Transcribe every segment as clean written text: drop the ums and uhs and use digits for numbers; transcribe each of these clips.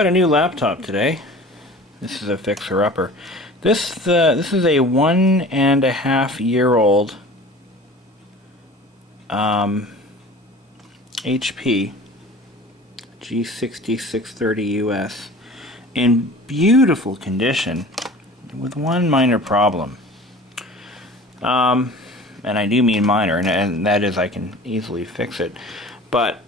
got a new laptop today. This is a fixer-upper. This is a 1.5-year-old HP G6630 US in beautiful condition with one minor problem. And I do mean minor, and that is I can easily fix it. But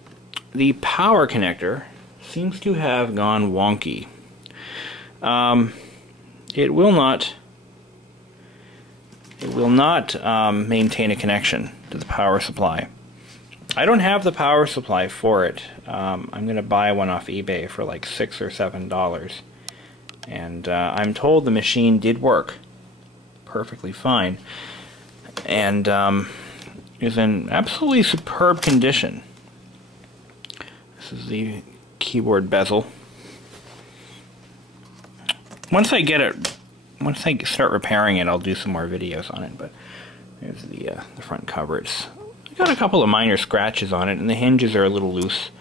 the power connector seems to have gone wonky. It will not maintain a connection to the power supply. I don't have the power supply for it. I'm going to buy one off eBay for like $6 or $7. And I'm told the machine did work perfectly fine. And is in absolutely superb condition. This is the keyboard bezel. Once I start repairing it, I'll do some more videos on it. But there's the front cover. It's got a couple of minor scratches on it, and the hinges are a little loose.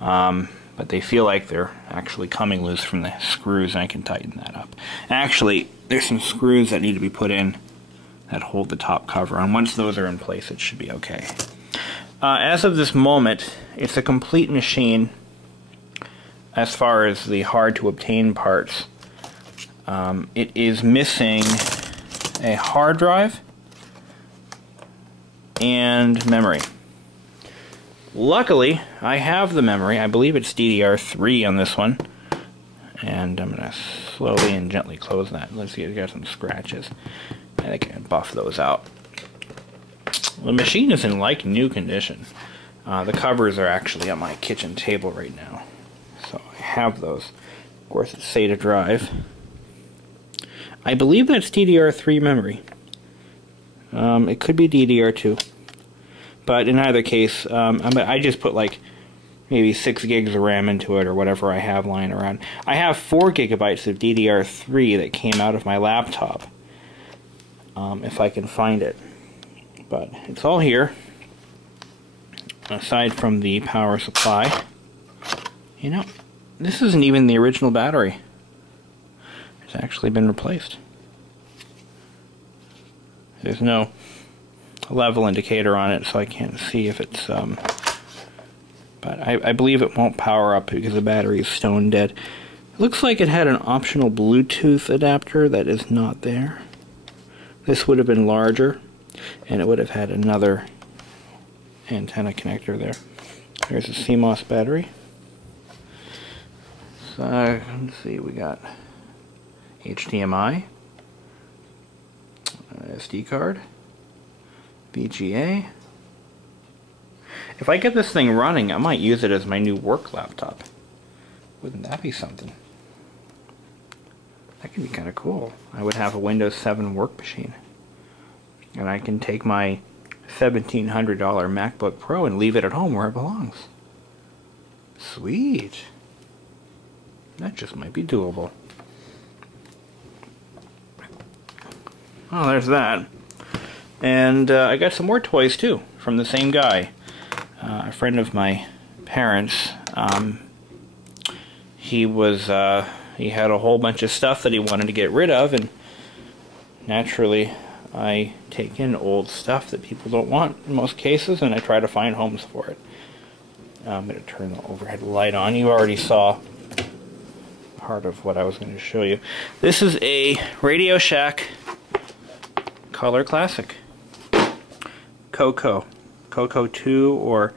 But they feel like they're actually coming loose from the screws, and I can tighten that up. Actually, there's some screws that need to be put in that hold the top cover, and once those are in place, it should be okay. As of this moment, it's a complete machine as far as the hard-to-obtain parts. It is missing a hard drive and memory. Luckily, I have the memory. I believe it's DDR3 on this one. And I'm going to slowly and gently close that. Let's see, it's got some scratches. I can buff those out. The machine is in like new condition. The covers are actually on my kitchen table right now. So I have those. Of course, it's SATA drive. I believe that's DDR3 memory. It could be DDR2. But in either case, I just put like maybe 6 gigs of RAM into it or whatever I have lying around. I have 4 gigabytes of DDR3 that came out of my laptop. If I can find it. But it's all here. Aside from the power supply. You know, this isn't even the original battery. It's actually been replaced. There's no level indicator on it, so I can't see if it's but I believe it won't power up because the battery is stone dead. It looks like it had an optional Bluetooth adapter that is not there. This would have been larger, and it would have had another antenna connector there. There's a CMOS battery. So let's see, we got HDMI, SD card, VGA. If I get this thing running, I might use it as my new work laptop. Wouldn't that be something? That could be kind of cool. I would have a Windows 7 work machine. And I can take my $1,700 MacBook Pro and leave it at home where it belongs. Sweet. That just might be doable. Oh, there's that. And I got some more toys too from the same guy. A friend of my parents. He had a whole bunch of stuff that he wanted to get rid of, and naturally I take in old stuff that people don't want in most cases, and I try to find homes for it. I'm going to turn the overhead light on. You already saw part of what I was going to show you. This is a Radio Shack Color Classic. Coco 2 or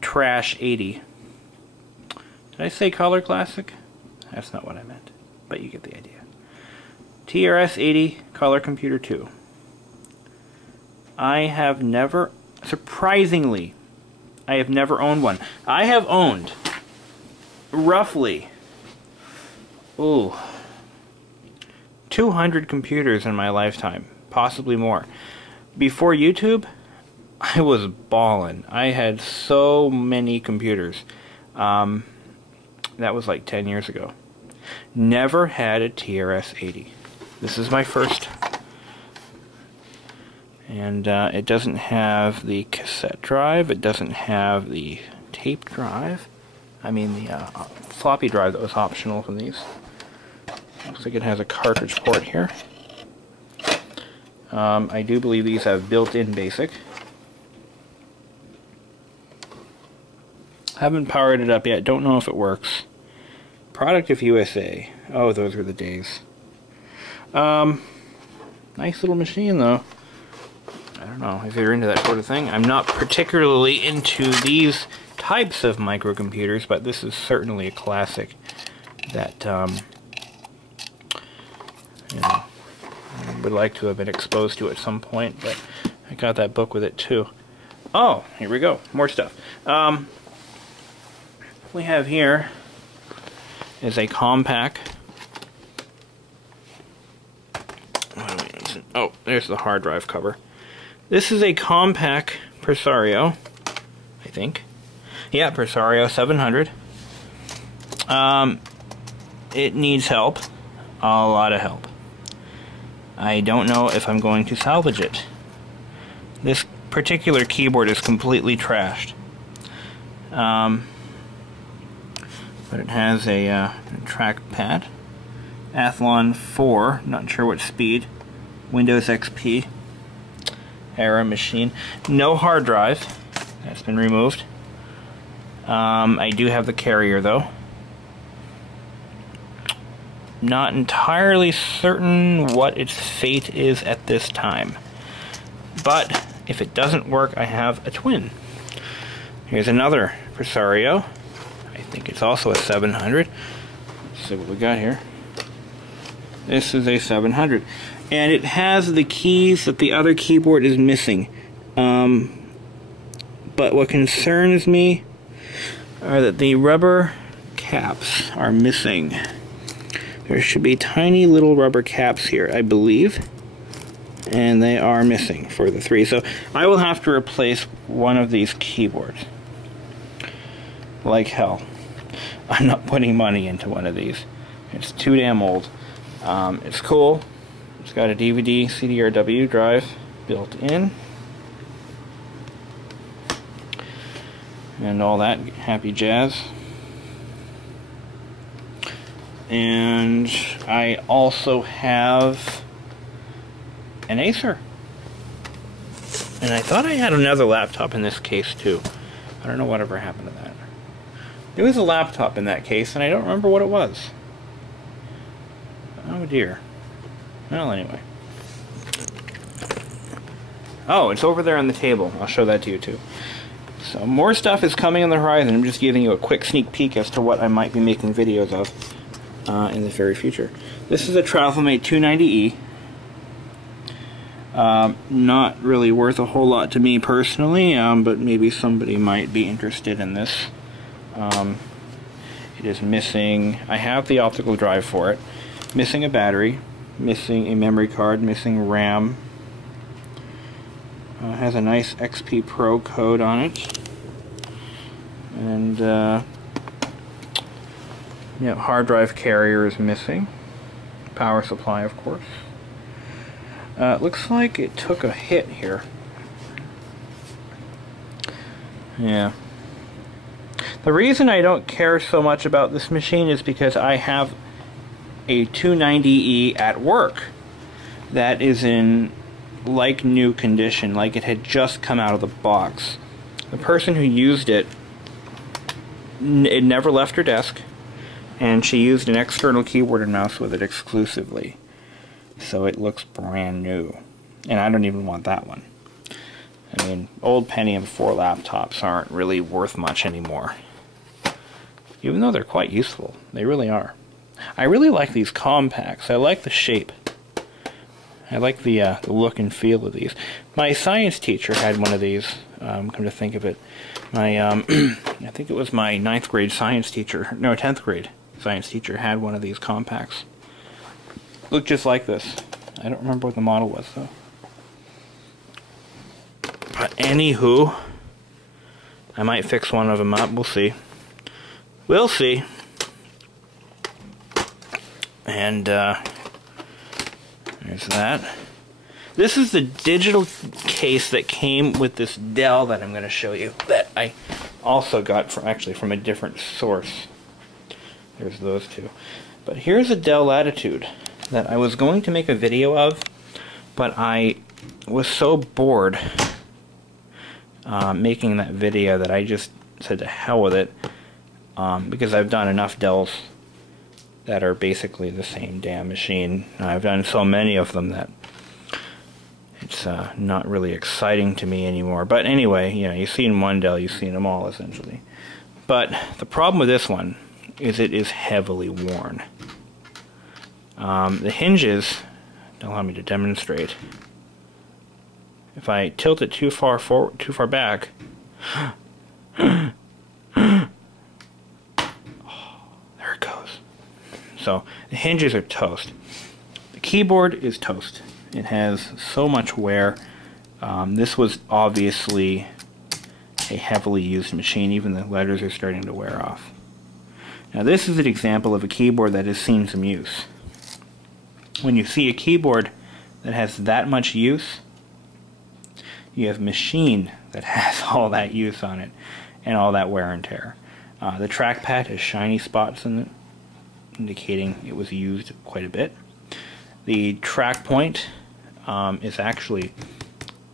Trash 80. Did I say Color Classic? That's not what I meant, but you get the idea. TRS-80 Color Computer 2. I have never, surprisingly, I have never owned one. I have owned roughly 200 computers in my lifetime, possibly more. Before YouTube, I was ballin'. I had so many computers. That was like 10 years ago. Never had a TRS-80. This is my first. And it doesn't have the cassette drive. It doesn't have the tape drive. I mean the floppy drive that was optional from these. Looks like it has a cartridge port here. I do believe these have built-in BASIC. Haven't powered it up yet, don't know if it works. Product of USA. Oh, those were the days. Nice little machine though. I don't know if you're into that sort of thing. I'm not particularly into these types of microcomputers, but this is certainly a classic that you know, I would like to have been exposed to at some point, but I got that book with it too. Oh, here we go, more stuff. We have here is a Compaq. Oh, there's the hard drive cover. This is a Compaq Presario, I think. Yeah, Presario 700. It needs help, a lot of help. I don't know if I'm going to salvage it. This particular keyboard is completely trashed. But it has a trackpad. Athlon 4, not sure what speed. Windows XP. Era machine. No hard drive. That's been removed. I do have the carrier though. Not entirely certain what its fate is at this time. But if it doesn't work, I have a twin. Here's another Presario. I think it's also a 700. Let's see what we got here. This is a 700. And it has the keys that the other keyboard is missing. But what concerns me are that the rubber caps are missing. There should be tiny little rubber caps here, I believe. And they are missing for the three. So I will have to replace one of these keyboards. Like hell. I'm not putting money into one of these. It's too damn old. It's cool. It's got a DVD CDRW drive built in. And all that happy jazz. And I also have an Acer. And I thought I had another laptop in this case too. I don't know whatever happened to that. There was a laptop in that case, and I don't remember what it was. Oh dear. Well, anyway. Oh, it's over there on the table. I'll show that to you too. So more stuff is coming on the horizon. I'm just giving you a quick sneak peek as to what I might be making videos of in the very future. This is a Travelmate 290E. Not really worth a whole lot to me personally, but maybe somebody might be interested in this. It is missing, I have the optical drive for it, missing a battery, missing a memory card, missing RAM. Has a nice XP Pro code on it. And yeah, hard drive carrier is missing. Power supply, of course. Looks like it took a hit here. Yeah. The reason I don't care so much about this machine is because I have a 290E at work that is in like new condition, like it had just come out of the box. The person who used it, it never left her desk, and she used an external keyboard and mouse with it exclusively. So it looks brand new. And I don't even want that one. I mean, old Pentium 4 laptops aren't really worth much anymore. Even though they're quite useful. They really are. I really like these Compaqs. I like the shape. I like the look and feel of these. My science teacher had one of these, come to think of it. My, I think it was my 9th grade science teacher, no, 10th grade science teacher had one of these Compaqs. Looked just like this. I don't remember what the model was, though. But anywho, I might fix one of them up. We'll see. We'll see. And there's that. This is the digital case that came with this Dell that I'm going to show you, that I also got actually from a different source. There's those two. But here's a Dell Latitude that I was going to make a video of, but I was so bored making that video that I just said to hell with it, because I've done enough Dells that are basically the same damn machine. I've done so many of them that it's not really exciting to me anymore. But anyway, you know, you've seen one Dell, you've seen them all essentially. But the problem with this one is it is heavily worn. The hinges don't allow me to demonstrate. If I tilt it too far forward, too far back, oh, there it goes. So the hinges are toast. The keyboard is toast. It has so much wear. This was obviously a heavily used machine. Even the letters are starting to wear off. Now this is an example of a keyboard that has seen some use. When you see a keyboard that has that much use, you have a machine that has all that use on it and all that wear and tear. The trackpad has shiny spots in it, indicating it was used quite a bit. The track point is actually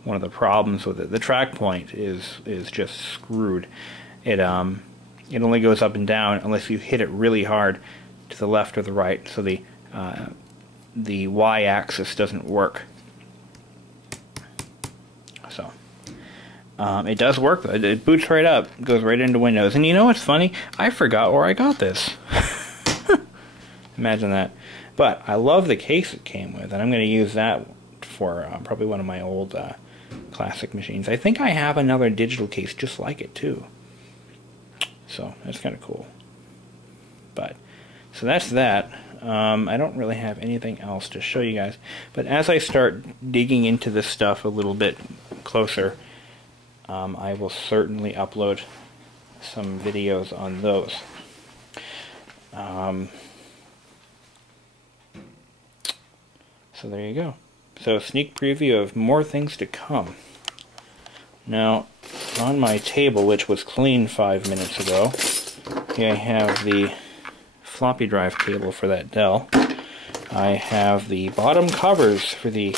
one of the problems with it. The track point is just screwed. It only goes up and down unless you hit it really hard to the left or the right, so the y-axis doesn't work. So it does work. It boots right up, goes right into Windows. And you know what's funny? I forgot where I got this. Imagine that. But I love the case it came with, and I'm going to use that for probably one of my old classic machines. I think I have another digital case just like it too. So that's kind of cool. But so that's that. I don't really have anything else to show you guys. But as I start digging into this stuff a little bit closer, I will certainly upload some videos on those. So there you go. So sneak preview of more things to come. Now, on my table, which was clean 5 minutes ago, here I have the floppy drive cable for that Dell. I have the bottom covers for the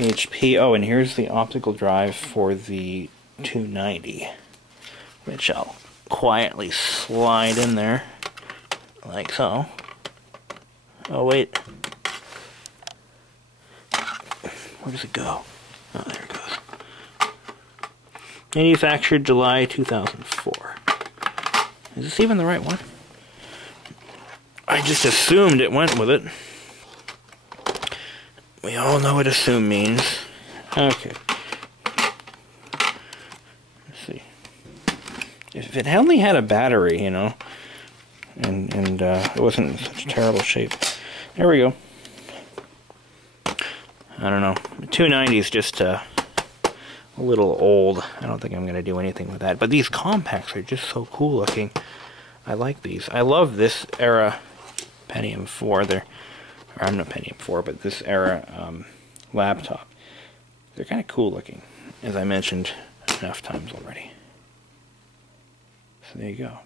HP. Oh, and here's the optical drive for the 290, which I'll quietly slide in there, like so. Oh, wait. Where does it go? Oh, there it goes. Manufactured July 2004. Is this even the right one? I just assumed it went with it. We all know what assume means. Okay. Let's see. If it only had a battery, you know, and it wasn't in such terrible shape. There we go. I don't know. The 290 is just a little old. I don't think I'm going to do anything with that. But these Compaqs are just so cool looking. I like these. I love this era Pentium 4. Or I'm not Pentium 4, but this era laptop. They're kind of cool looking, as I mentioned enough times already. So there you go.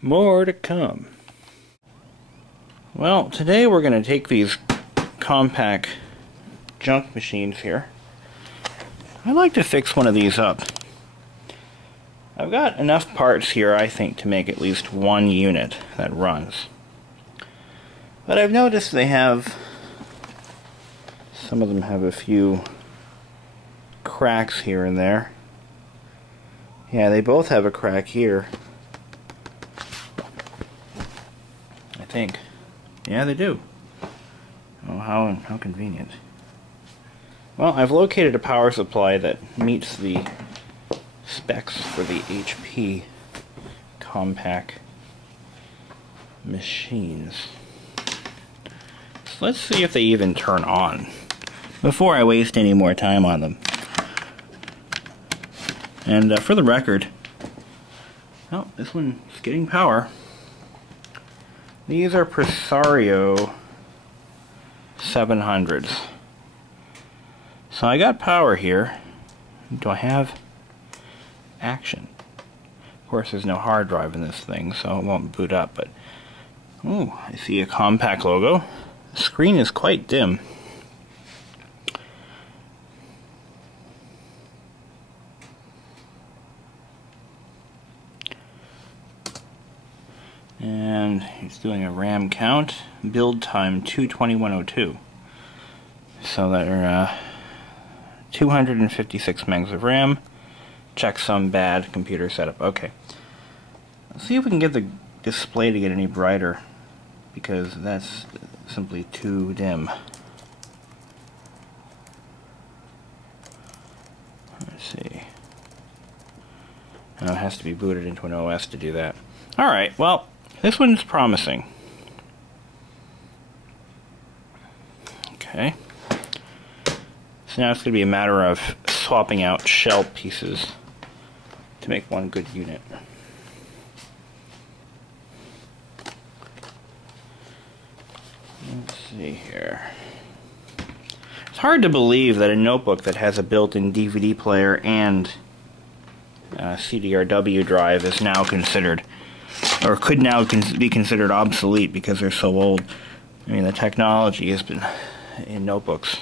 More to come. Well, today we're going to take these Compaq junk machines here. I'd like to fix one of these up. I've got enough parts here, I think, to make at least one unit that runs. But I've noticed they have, some of them have a few cracks here and there. Yeah, they both have a crack here. I think. Yeah, they do. Oh, how convenient. Well, I've located a power supply that meets the specs for the HP Compaq machines. So let's see if they even turn on before I waste any more time on them. And for the record, oh, this one's getting power. These are Presario 700s. So I got power here. Do I have action. Of course, there's no hard drive in this thing, so it won't boot up, but... Oh, I see a Compaq logo. The screen is quite dim. And he's doing a RAM count. Build time 22102. So there are 256 megs of RAM. Checksum bad. Computer setup. Okay. Let's see if we can get the display to get any brighter, because that's simply too dim. Let's see. Oh, it has to be booted into an OS to do that. Alright, well, this one's promising. Okay. So now it's going to be a matter of swapping out shell pieces to make one good unit. Let's see here. It's hard to believe that a notebook that has a built-in DVD player and CDRW drive is now considered, or could now be considered obsolete because they're so old. I mean, the technology has been in notebooks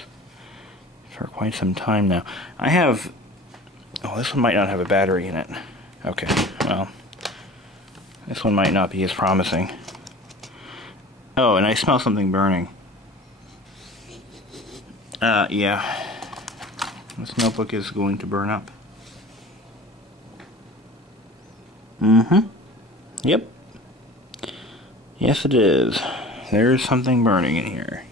for quite some time now. I have... Oh, this one might not have a battery in it. Okay, well, this one might not be as promising. Oh, and I smell something burning. Yeah. This notebook is going to burn up. Mm-hmm. Yep. Yes, it is. There's something burning in here.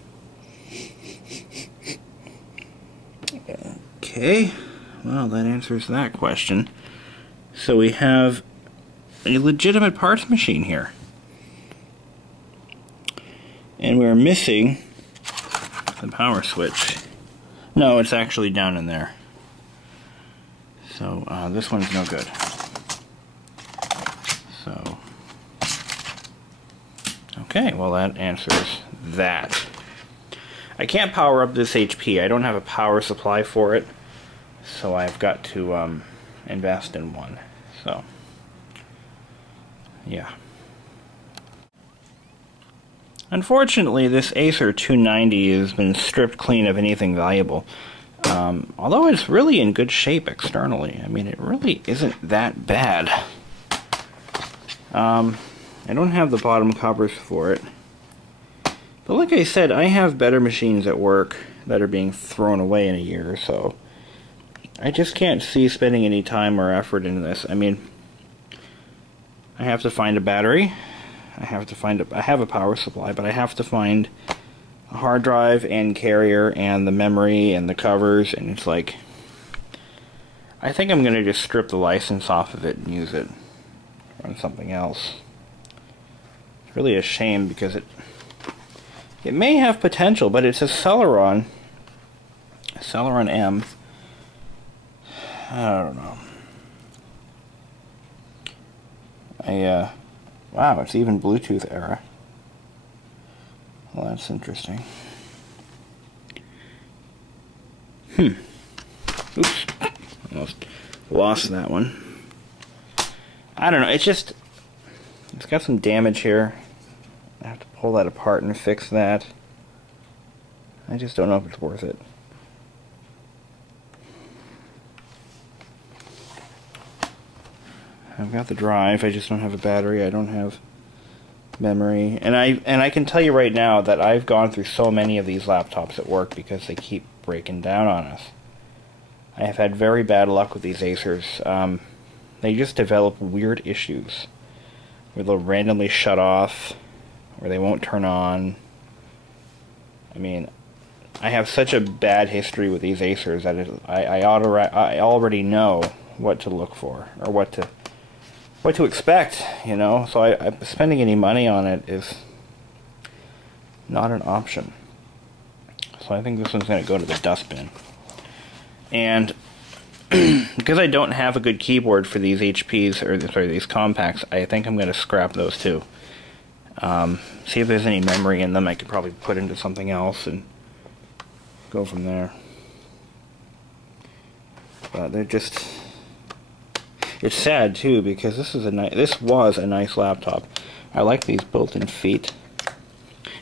Okay. Well, that answers that question. So we have a legitimate parts machine here. And we're missing the power switch. No, it's actually down in there. So, this one's no good. So, okay, well that answers that. I can't power up this HP. I don't have a power supply for it. So I've got to invest in one. So, yeah. Unfortunately, this Acer 290 has been stripped clean of anything valuable. Although it's really in good shape externally. I mean, it really isn't that bad. I don't have the bottom covers for it. But like I said, I have better machines at work that are being thrown away in a year or so. I just can't see spending any time or effort into this. I mean, I have to find a battery. I have a power supply, but I have to find a hard drive and carrier and the memory and the covers, and it's like, I think I'm going to just strip the license off of it and use it on something else. It's really a shame because it may have potential, but it's a Celeron M. I don't know. Wow, it's even Bluetooth era. Well, that's interesting. Oops. Almost lost that one. I don't know, it's got some damage here. I have to pull that apart and fix that. I just don't know if it's worth it. I've got the drive, I just don't have a battery, I don't have memory. And I can tell you right now that I've gone through so many of these laptops at work because they keep breaking down on us. I have had very bad luck with these Acers. They just develop weird issues where they'll randomly shut off, or they won't turn on. I mean, I have such a bad history with these Acers that I already know what to look for, or what to expect, you know, so spending any money on it is not an option. So I think this one's going to go to the dustbin. And because I don't have a good keyboard for these HPs, or sorry, these Compaqs, I think I'm going to scrap those too. See if there's any memory in them I could probably put into something else and go from there. But they're just... It's sad too because this was a nice laptop. I like these built-in feet.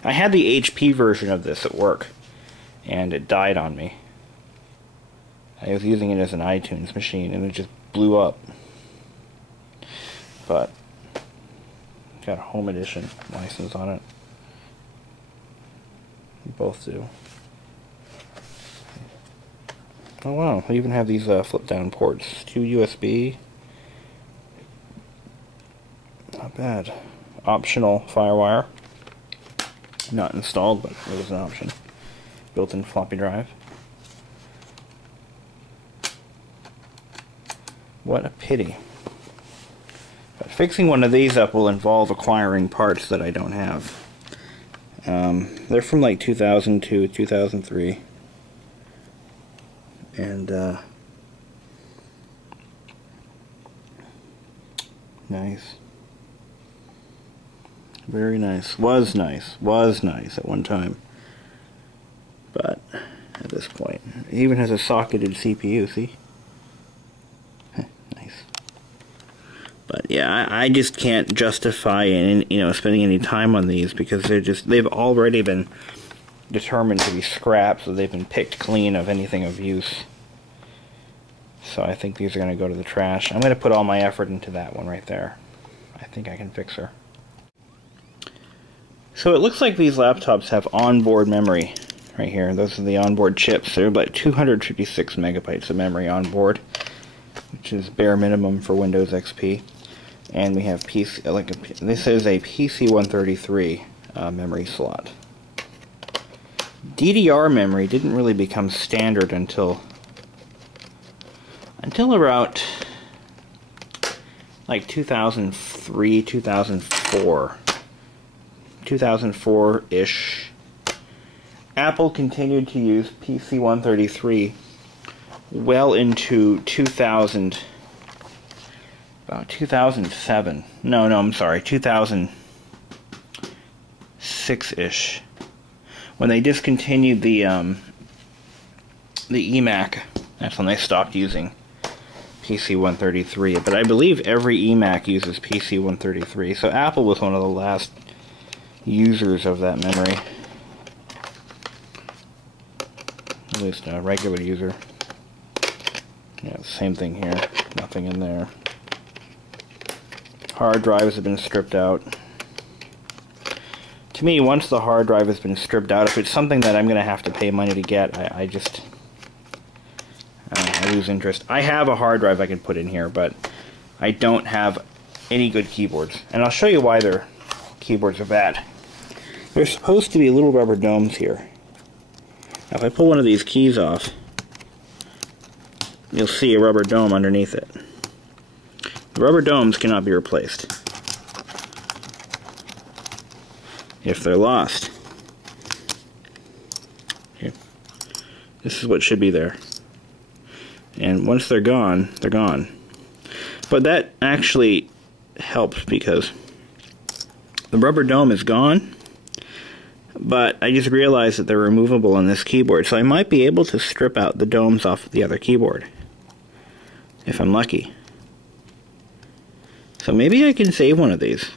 I had the HP version of this at work, and it died on me. I was using it as an iTunes machine, and it just blew up. But it's got a home edition license on it. Both do. Oh wow, I even have these flip-down ports. 2 USB. Not bad. Optional FireWire. Not installed, but it was an option. Built-in floppy drive. What a pity. But fixing one of these up will involve acquiring parts that I don't have. They're from like 2002, 2003. And, nice. Very nice. Was nice at one time. But, at this point, it even has a socketed CPU, see? Nice. But yeah, I just can't justify spending any time on these because they've already been determined to be scrapped, so they've been picked clean of anything of use. So I think these are going to go to the trash. I'm going to put all my effort into that one right there. I think I can fix her. So it looks like these laptops have onboard memory right here. Those are the onboard chips. They're about 256 megabytes of memory on board, which is bare minimum for Windows XP. And we have this is a PC-133 memory slot. DDR memory didn't really become standard until about like 2003, 2004-ish. Apple continued to use PC-133 well into 2007. No, I'm sorry, 2006-ish. When they discontinued the eMac, that's when they stopped using PC-133. But I believe every eMac uses PC-133, so Apple was one of the last users of that memory. At least a regular user. Yeah, same thing here. Nothing in there. Hard drives have been stripped out. To me, once the hard drive has been stripped out, if it's something that I'm going to have to pay money to get, I lose interest. I have a hard drive I can put in here, but I don't have any good keyboards. And I'll show you why their keyboards are bad. There's supposed to be little rubber domes here. Now, if I pull one of these keys off, you'll see a rubber dome underneath it. The rubber domes cannot be replaced if they're lost. Here. This is what should be there. And once they're gone, they're gone. But that actually helps because the rubber dome is gone, but I just realized that they're removable on this keyboard, so I might be able to strip out the domes off the other keyboard if I'm lucky. So maybe I can save one of these.